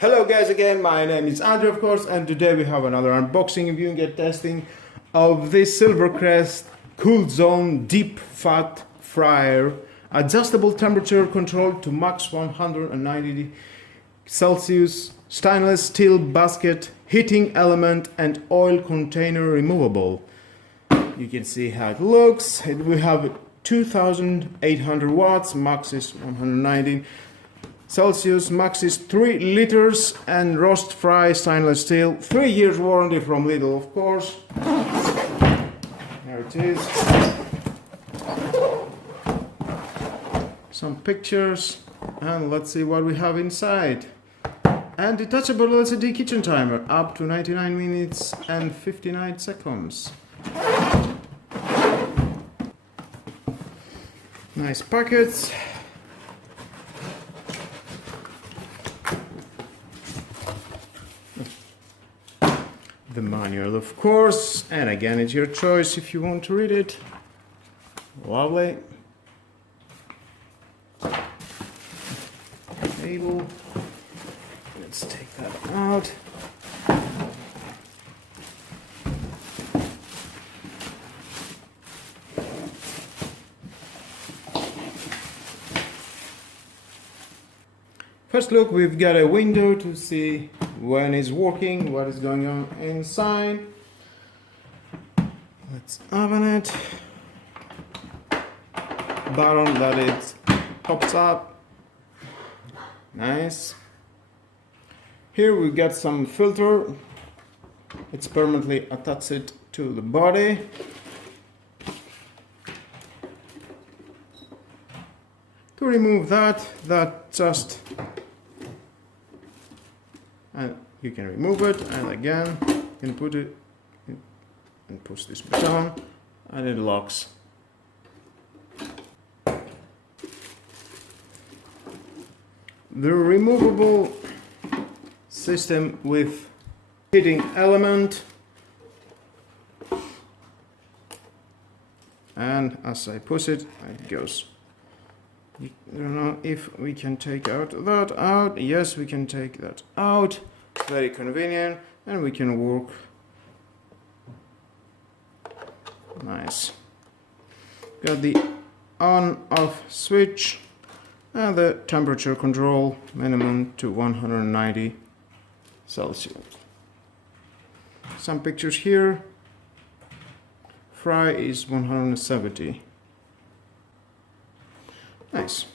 Hello guys again, my name is Andrew of course, and today we have another unboxing, viewing and testing of this Silvercrest Cool Zone Deep Fat Fryer, adjustable temperature control to max 190 Celsius, stainless steel basket, heating element and oil container removable. You can see how it looks. We have 2800 watts, max is 190 Celsius, max is 3 liters, and roast fry stainless steel. 3 years warranty from Lidl, of course. There it is. Some pictures, and let's see what we have inside. And detachable LCD kitchen timer, up to 99 minutes and 59 seconds. Nice packets. The manual, of course, and again it's your choice if you want to read it. Lovely. Table. Let's take that out. First look, we've got a window to see when it's working, what is going on inside. Let's open it. Button that it pops up. Nice. Here we got some filter. It's permanently attached to the body. To remove that just, and you can remove it, and again you can put it in and push this button and it locks. The removable system with heating element, and as I push it, it goes. I don't know if we can take that out. Yes, we can take that out. Very convenient, and we can work. Nice. Got the on-off switch and the temperature control, minimum to 190 Celsius. Some pictures here. Fry is 170. Nice.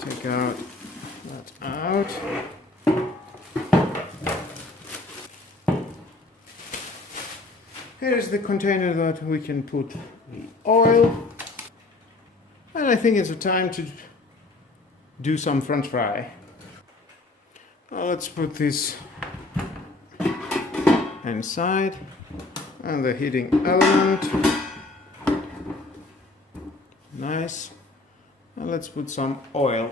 Take that out. Here is the container that we can put the oil, and I think it's a time to do some French fry. Now let's put this inside, and the heating element. Nice. And let's put some oil.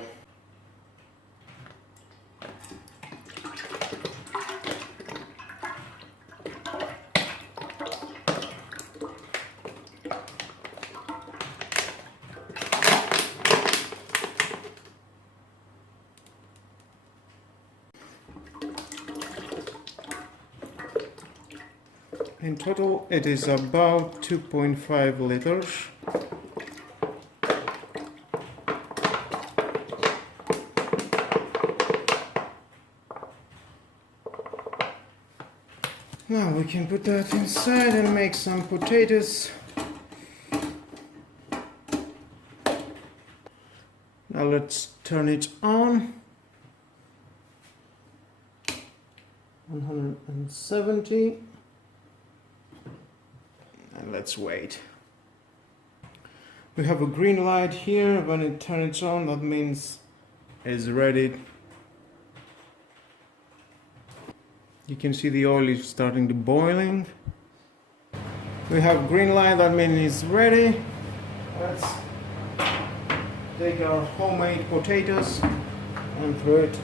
In total, it is about 2.5 liters. Now we can put that inside and make some potatoes. Now let's turn it on. 170. And let's wait. We have a green light here. When it turns on, that means it's ready. You can see the oil is starting to boiling. We have green light, that means it's ready. Let's take our homemade potatoes and throw it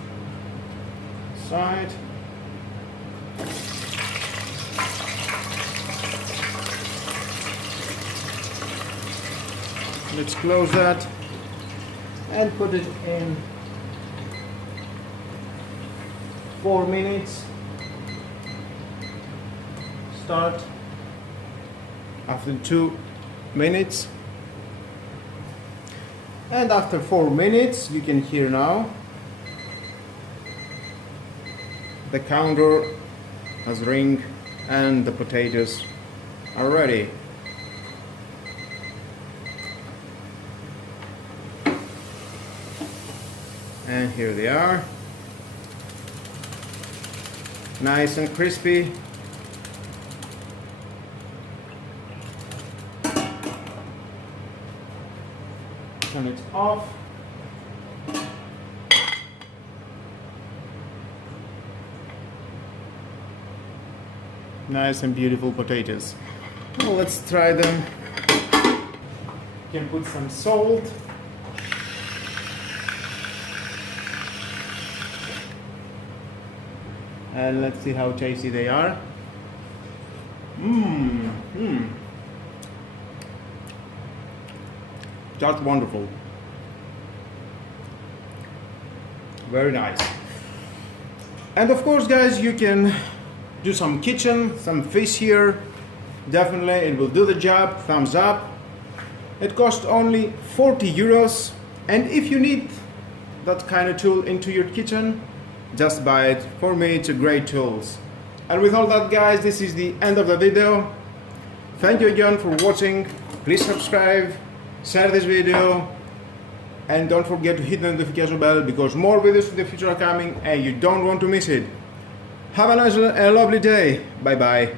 aside. Let's close that and put it in 4 minutes. Start after 2 minutes, and after 4 minutes you can hear now the counter has ring and the potatoes are ready. And here they are, nice and crispy. Turn it off. Nice and beautiful potatoes. Well, let's try them. You can put some salt. And let's see how tasty they are. Just wonderful. Very nice. And of course, guys, you can do some kitchen, some fish here. Definitely, it will do the job. Thumbs up. It costs only 40 euros. And if you need that kind of tool into your kitchen, just buy it. For me, it's a great tool. And with all that, guys, this is the end of the video. Thank you again for watching. Please subscribe, share this video, and don't forget to hit the notification bell because more videos in the future are coming and you don't want to miss it. Have a nice and lovely day. Bye bye.